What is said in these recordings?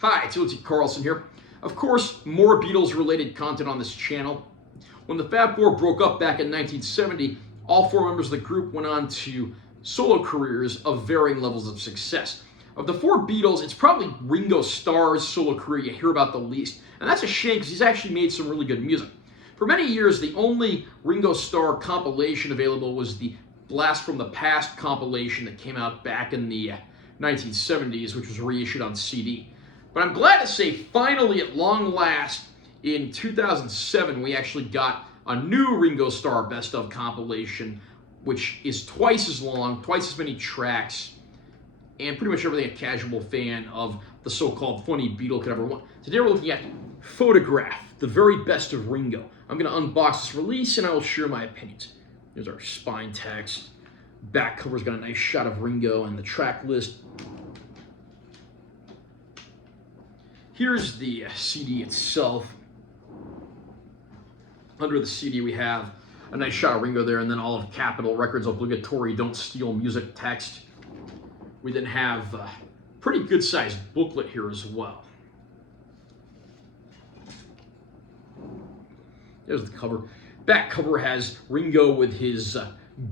Hi, it's T. Carlson here. Of course, more Beatles-related content on this channel. When the Fab Four broke up back in 1970, all four members of the group went on to solo careers of varying levels of success. Of the four Beatles, it's probably Ringo Starr's solo career you hear about the least. And that's a shame because he's actually made some really good music. For many years, the only Ringo Starr compilation available was the Blast from the Past compilation that came out back in the 1970s, which was reissued on CD. But I'm glad to say, finally, at long last, in 2007, we actually got a new Ringo Starr Best Of compilation, which is twice as long, twice as many tracks, and pretty much everything a casual fan of the so-called funny Beatle could ever want. Today we're looking at Photograph, the very best of Ringo. I'm going to unbox this release and I will share my opinions. Here's our spine text. Back cover's got a nice shot of Ringo and the track list. Here's the CD itself. Under the CD we have a nice shot of Ringo there, and then all of Capitol Records' obligatory "Don't Steal Music" text. We then have a pretty good-sized booklet here as well. There's the cover. Back cover has Ringo with his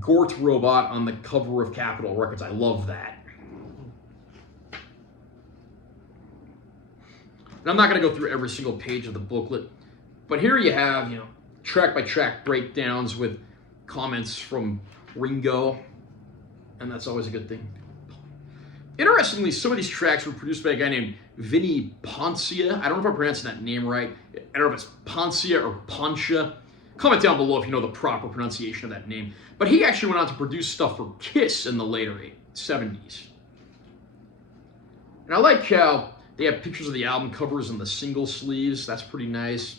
Gort robot on the cover of Capitol Records. I love that. And I'm not going to go through every single page of the booklet, but here you have, track-by-track breakdowns with comments from Ringo, and that's always a good thing. Interestingly, some of these tracks were produced by a guy named Vinny Poncia. I don't know if I'm pronouncing that name right. I don't know if it's Poncia or Poncia. Comment down below if you know the proper pronunciation of that name. But he actually went on to produce stuff for Kiss in the later 70s. And I like how they have pictures of the album covers and the single sleeves. That's pretty nice.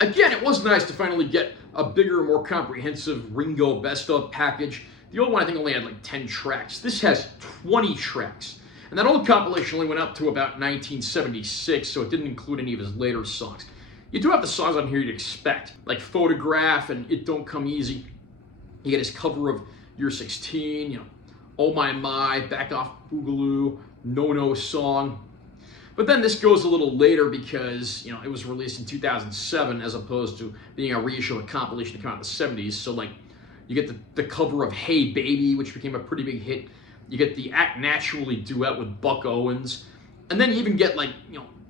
Again, it was nice to finally get a bigger, more comprehensive Ringo Best Of package. The old one, I think, only had like 10 tracks. This has 20 tracks. And that old compilation only went up to about 1976, so it didn't include any of his later songs. You do have the songs on here you'd expect, like Photograph and It Don't Come Easy. You get his cover of Year 16, Oh My, Back Off Boogaloo, No No Song. But then this goes a little later because, it was released in 2007 as opposed to being a reissue of a compilation that came out in the 70s. So, you get the cover of Hey Baby, which became a pretty big hit. You get the Act Naturally duet with Buck Owens. And then you even get,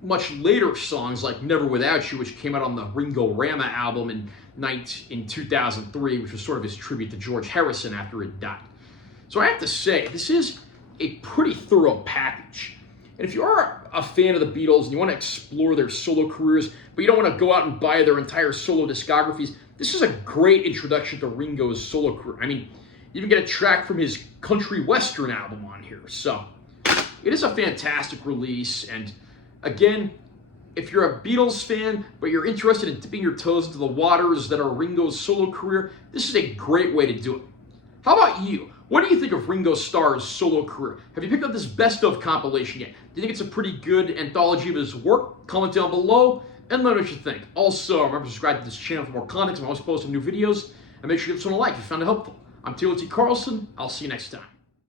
much later songs like Never Without You, which came out on the Ringo Rama album in 2003, which was sort of his tribute to George Harrison after he died. So I have to say, this is a pretty thorough package. And if you are a fan of the Beatles and you want to explore their solo careers, but you don't want to go out and buy their entire solo discographies, this is a great introduction to Ringo's solo career. I mean, you even get a track from his country western album on here. So it is a fantastic release. And again, if you're a Beatles fan, but you're interested in dipping your toes into the waters that are Ringo's solo career, this is a great way to do it. How about you? What do you think of Ringo Starr's solo career? Have you picked up this Best Of compilation yet? Do you think it's a pretty good anthology of his work? Comment down below and let me know what you think. Also, remember to subscribe to this channel for more content. I'm always posting new videos. And make sure you give this one a like if you found it helpful. I'm T. Carlson. I'll see you next time.